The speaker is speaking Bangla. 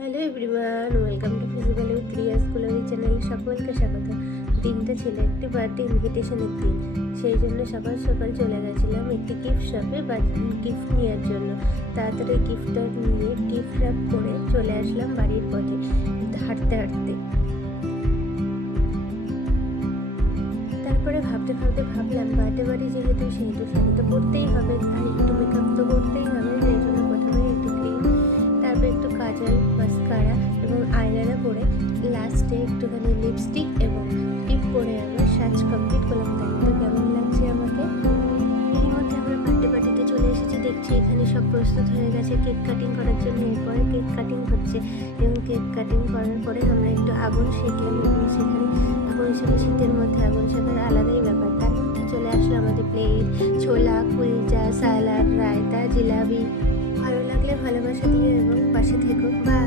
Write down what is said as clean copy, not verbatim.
Hello everyone, welcome to physical with Riyaz Kulari চ্যানেলে সকলকে স্বাগত। দিনটা ছিল একটি বার্থডে ইনভিটেশনের দিন, সেই জন্য সকাল সকাল চলে গেছিলাম একটি গিফট শপে বা গিফট নেওয়ার জন্য। তাড়াতাড়ি গিফটটা নিয়ে গিফট র্যাপ করে চলে আসলাম বাড়ির পথে হাঁটতে হাঁটতে। তারপরে ভাবতে ভাবতে ভাবলাম বার্থডে বাড়ি যেহেতু সেহেতু শাড়ি তো পরতেই হবে, আর একটু মেকআপ তো করতেই হবে। সেই জন্য প্রথমে একটু ক্রিম, তারপর একটু কাজল, মাস্কারা এবং আইলাইনার পরে লাস্টে একটুখানি লিপস্টিক এবং টিপ পরে আমার সাজ কমপ্লিট করলাম। তাই তো কেমন লাগছে আমাকে। এর মধ্যে আমরা বার্থডে পার্টিতে চলে এসেছি। দেখছি এখানে সব প্রস্তুত হয়ে গেছে কেক কাটিং করার জন্য। এরপরে কেক কাটিং হচ্ছে এবং কেক কাটিং করার পরে আমরা একটু আগুন শেখলাম এবং সেখানে আগুন শেখে, শীতের মধ্যে আগুন শেখার আলাদাই ব্যাপার। তার মধ্যে চলে আসলো আমাদের প্লেট, ছোলা, কুলচা, সালাড, রায়তা, জিলাপি। ভালো লাগলে ভালোবাসা দিয়ে এবং পাশে থেকো। বা